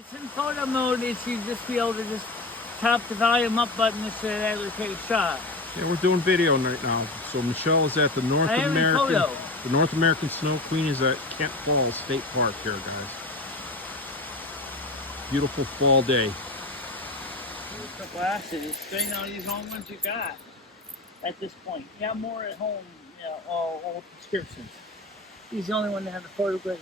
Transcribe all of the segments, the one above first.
It's in photo mode. You just be able to just tap the volume up button to actually take a shot. Yeah, we're doing video right now. So Michelle is at the North American Snow Queen is at Kent Falls State Park here, guys. Beautiful fall day. Use the glasses. Bring all these home ones you got at this point. You have more at home, you know, all prescriptions. He's the only one that have the photographs.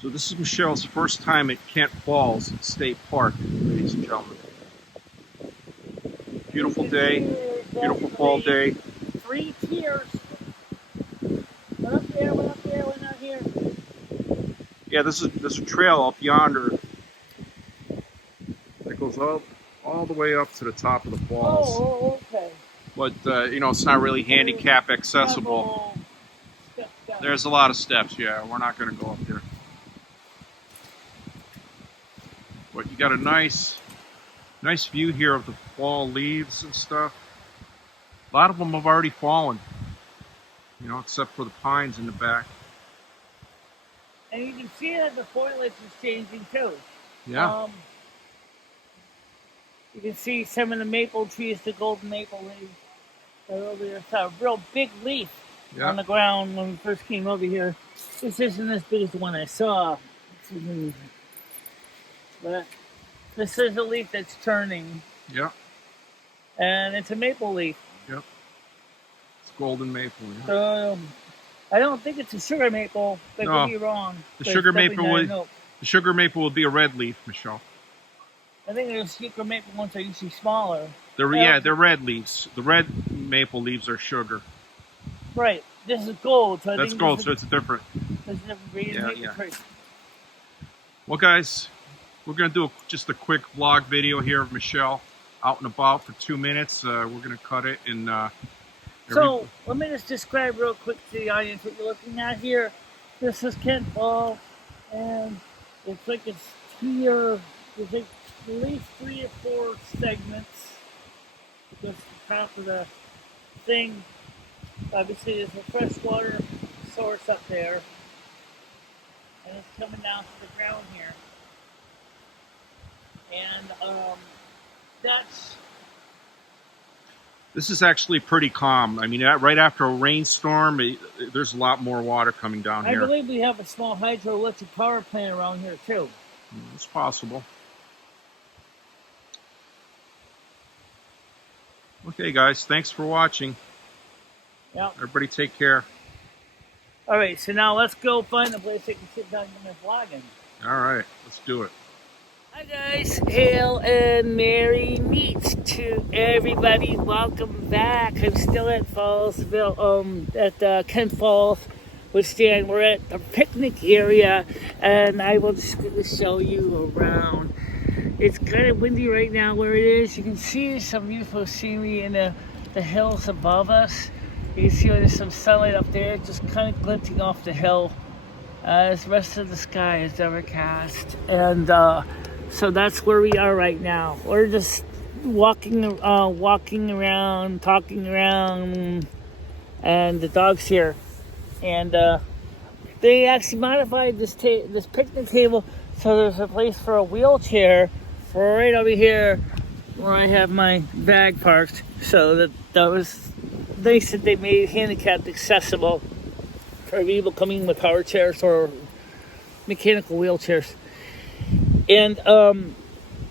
So this is Michelle's first time at Kent Falls State Park, ladies and gentlemen. Beautiful day, beautiful fall day. 3 tiers. One up there, one out here. Yeah, there's a trail up yonder that goes all the way up to the top of the falls. Oh, okay. But you know, it's not really handicap accessible. There's a lot of steps. Yeah, we're not going to go up there. But you got a nice view here of the fall leaves and stuff. A lot of them have already fallen, you know, except for the pines in the back. And you can see that the foliage is changing too. Yeah. You can see some of the maple trees, the golden maple leaves. Over there, it's a real big leaf on the ground when we first came over here. This isn't as big as the one I saw. But this is a leaf that's turning. Yeah. And it's a maple leaf. Yep. It's golden maple. Yeah. So I don't think it's a sugar maple. I could be wrong. The sugar maple would be a red leaf, Michelle. I think those sugar maple ones are usually smaller. They're red leaves. The red maple leaves are sugar. Right. This is gold. So that's gold, so it's different. It's a different breed of maple tree. Well, guys, we're going to do just a quick vlog video here of Michelle out and about for 2 minutes. We're going to cut it. So, let me just describe real quick to the audience what you're looking at here. This is Kent Falls, and it's like a tier. There's like at least 3 or 4 segments. Just the top of the thing. Obviously, there's a freshwater source up there. And it's coming down to the ground here. And this is actually pretty calm. I mean, right after a rainstorm, there's a lot more water coming down here. I believe we have a small hydroelectric power plant around here, too. It's possible. Okay, guys, thanks for watching. Yeah. Everybody take care. All right, so now let's go find a place I can sit down and do my vlogging. All right, let's do it. Hi guys, Hail and Merry Meet to everybody. Welcome back. I'm still at Fallsville, at Kent Falls with Stan. We're at the picnic area, and I will just quickly show you around. It's kind of windy right now where it is. You can see some beautiful scenery in the hills above us. You can see there's some sunlight up there, just kind of glinting off the hill. As the rest of the sky is overcast, and so that's where we are right now. We're just walking around, talking around, and the dog's here. And they actually modified this picnic table so there's a place for a wheelchair right over here where I have my bag parked. So they said they made handicapped accessible for people coming with power chairs or mechanical wheelchairs. And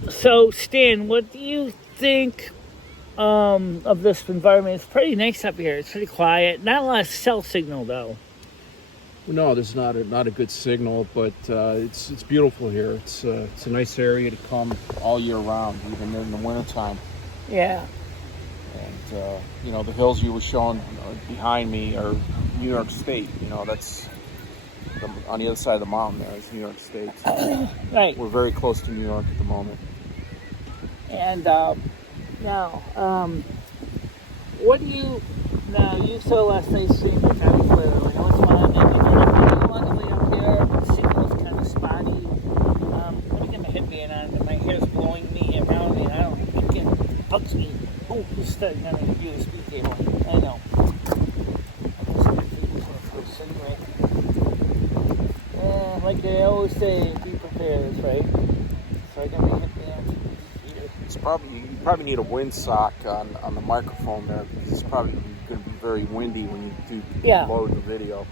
so, Stan, what do you think of this environment? It's pretty nice up here. It's pretty quiet. Not a lot of cell signal, though. No, there's not a good signal, but it's beautiful here. It's a nice area to come all year round, even in the wintertime. Yeah. And you know, the hills you were showing behind me are New York State. You know, that's on the other side of the mountain there is New York State. So right. We're very close to New York at the moment. And now, what do you... Now, you saw last night's stream very clearly. I was on the way up there. The signal's kind of spotty. Let me get my headband on, but my hair's blowing me around me. I don't think it bugs me. Oh, he's starting on a USB cable. I know. Like they always say, be prepared. right? So I gotta hit the answer here. You probably need a windsock on the microphone there, because it's probably going to be very windy when you do load the video.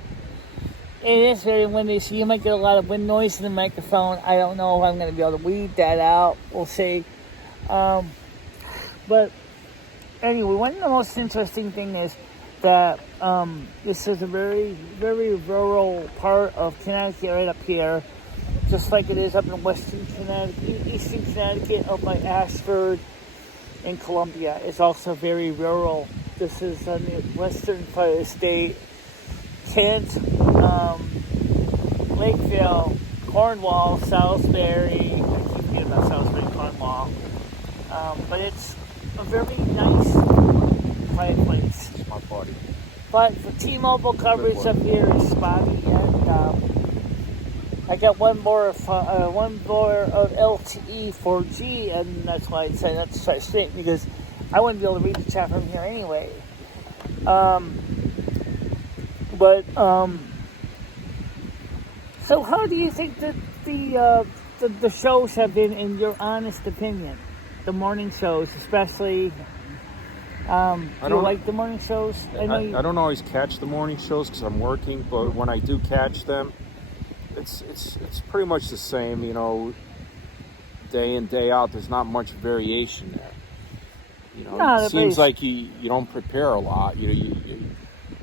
It is very windy, so you might get a lot of wind noise in the microphone. I don't know if I'm going to be able to weed that out. We'll see. But anyway, one of the most interesting things is that this is a very, very rural part of Connecticut right up here, just like it is up in western Connecticut, eastern Connecticut, up by Ashford and Columbia. It's also very rural. This is on the western part of the state. Kent, Lakeville, Cornwall, Salisbury. I keep forgetting about Salisbury, Cornwall. But it's a very nice, quiet place. It's my buddy. But for T-Mobile coverage up here is spotty, and I got one more of LTE 4G, and that's why I decided not to try straight, because I wouldn't be able to read the chat from here anyway. So how do you think that the shows have been, in your honest opinion? The morning shows, especially. Do you like the morning shows? I don't always catch the morning shows because I'm working, but when I do catch them, it's pretty much the same, day in, day out. There's not much variation there. It seems like you don't prepare a lot.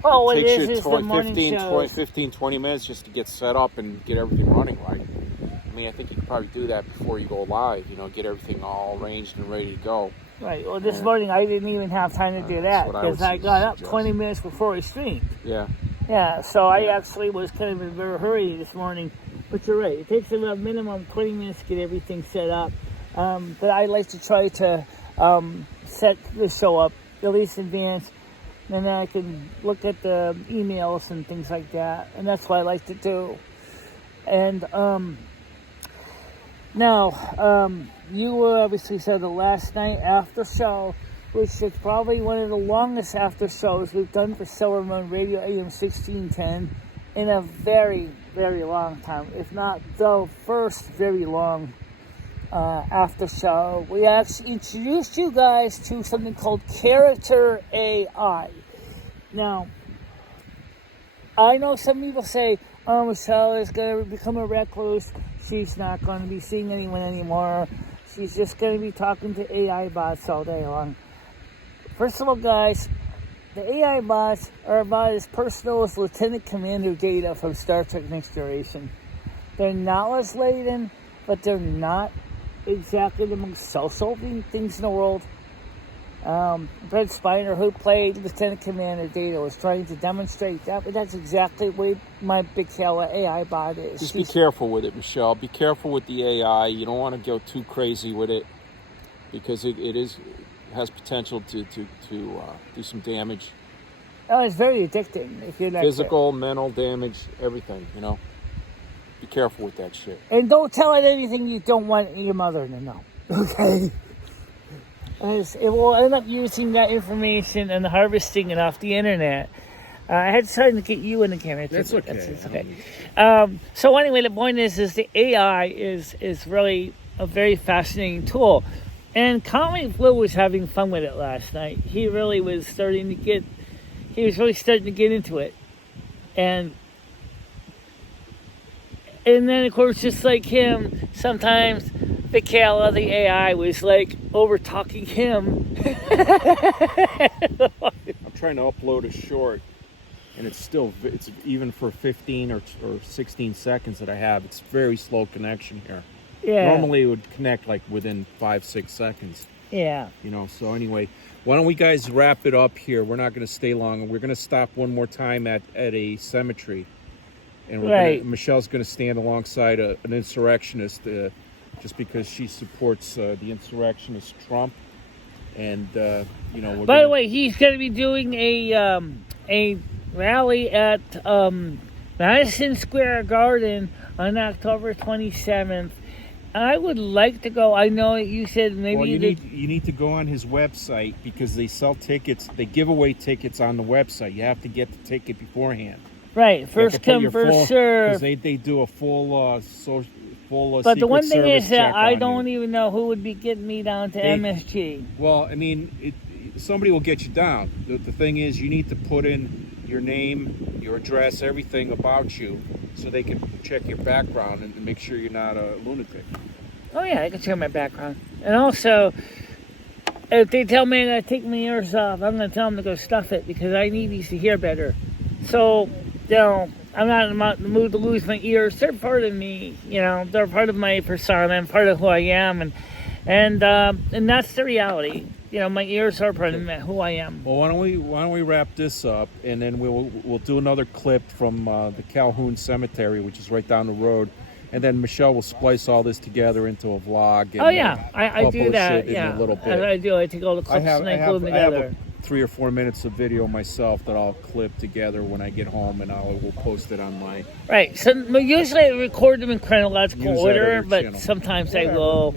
Well, it takes you the morning 20 minutes just to get set up and get everything running right. I mean, I think you could probably do that before you go live, get everything all arranged and ready to go. Right. Well, this morning I didn't even have time to do that because I got up 20 minutes before I streamed. Yeah. Yeah, so I actually was kind of in a very hurry this morning. But you're right. It takes about minimum 20 minutes to get everything set up. But I like to try to set the show up at least in advance. And then I can look at the emails and things like that. And that's what I like to do. And now, you obviously said the last night after show, which is probably one of the longest after shows we've done for Silver Moon Radio AM 1610 in a very, very long time. If not the first very long after show. We actually introduced you guys to something called Character AI. Now, I know some people say, oh, Michelle is going to become a recluse. She's not going to be seeing anyone anymore. She's just going to be talking to AI bots all day long. First of all, guys, the AI bots are about as personal as Lieutenant Commander Data from Star Trek Next Generation. They're knowledge laden, but they're not exactly the most social things in the world. Brent Spiner, who played Lieutenant Commander Data, was trying to demonstrate that, but that's exactly what my Michele AI bot is. Just be careful with it, Michelle. Be careful with the AI. You don't want to go too crazy with it because it has potential to do some damage. Oh, it's very addicting. If you're not physical, mental damage, everything. Be careful with that shit. And don't tell it anything you don't want your mother to know. Okay. As it will end up using that information and harvesting it off the internet. I had to try to get you in the camera. That's okay. That's okay. So anyway, the point is the AI is really a very fascinating tool. And Comic Blue was having fun with it last night. He was really starting to get into it. And then, of course, just like him, sometimes Michele, the AI, was like over-talking him. I'm trying to upload a short, and it's even for 15 or 16 seconds that I have, it's very slow connection here. Yeah. Normally it would connect like within 5-6 seconds. Yeah. So anyway, why don't we guys wrap it up here? We're not going to stay long. We're going to stop one more time at a cemetery. And Michelle's going to stand alongside an insurrectionist just because she supports the insurrectionist Trump. And, By the way, he's going to be doing a rally at Madison Square Garden on October 27th. I would like to go. I know you said maybe you need to go on his website because they sell tickets. They give away tickets on the website. You have to get the ticket beforehand. Right, first come, first serve. Because they do a full full But the Secret one thing Service is that check I on don't you. even know who would be getting me down to MSG. Well, I mean, somebody will get you down. The thing is, you need to put in your name, your address, everything about you, so they can check your background and make sure you're not a lunatic. Oh yeah, I can check my background. And also, if they tell me I gotta take my ears off, I'm gonna tell them to go stuff it because I need these to hear better. So, I'm not in the mood to lose my ears. They're part of me, They're part of my persona and part of who I am, and that's the reality. My ears are part of who I am. Well, why don't we wrap this up, and then we'll do another clip from the Calhoun Cemetery, which is right down the road, and then Michelle will splice all this together into a vlog. And, oh yeah, I do that. In Yeah, a little bit. I do. I take all the clips and I glue them together. I have 3 or 4 minutes of video myself that I'll clip together when I get home, and we'll post it on my right. So usually I record them in chronological order, but channel. Sometimes I will.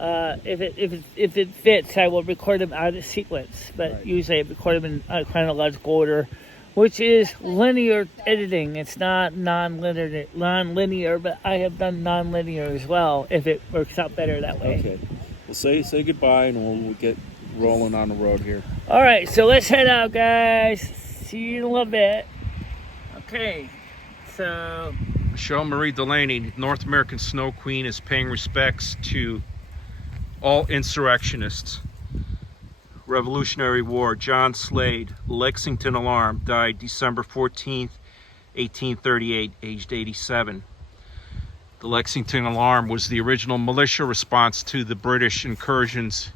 If it fits, I will record them out of sequence. But Right. Usually I record them in chronological order, which is linear editing. It's not non-linear, but I have done non-linear as well. If it works out better that way. Okay. Well, say goodbye, and we'll get rolling on the road here. All right, so let's head out, guys. See you in a little bit. Okay, so MicheleMarieDalene, North American Snow Queen, is paying respects to all insurrectionists. Revolutionary War, John Slade, Lexington Alarm, died December 14th, 1838, aged 87. The Lexington Alarm was the original militia response to the British incursions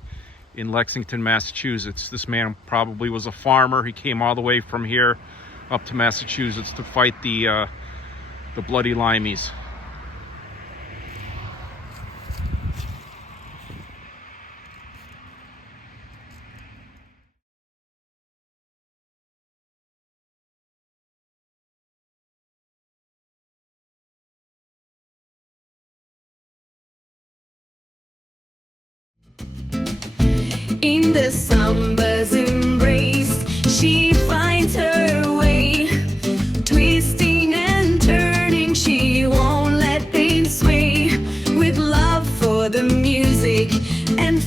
in Lexington, Massachusetts. This man probably was a farmer. He came all the way from here up to Massachusetts to fight the Bloody Limeys. In the summer's embrace, she finds her way. Twisting and turning, she won't let things sway. With love for the music and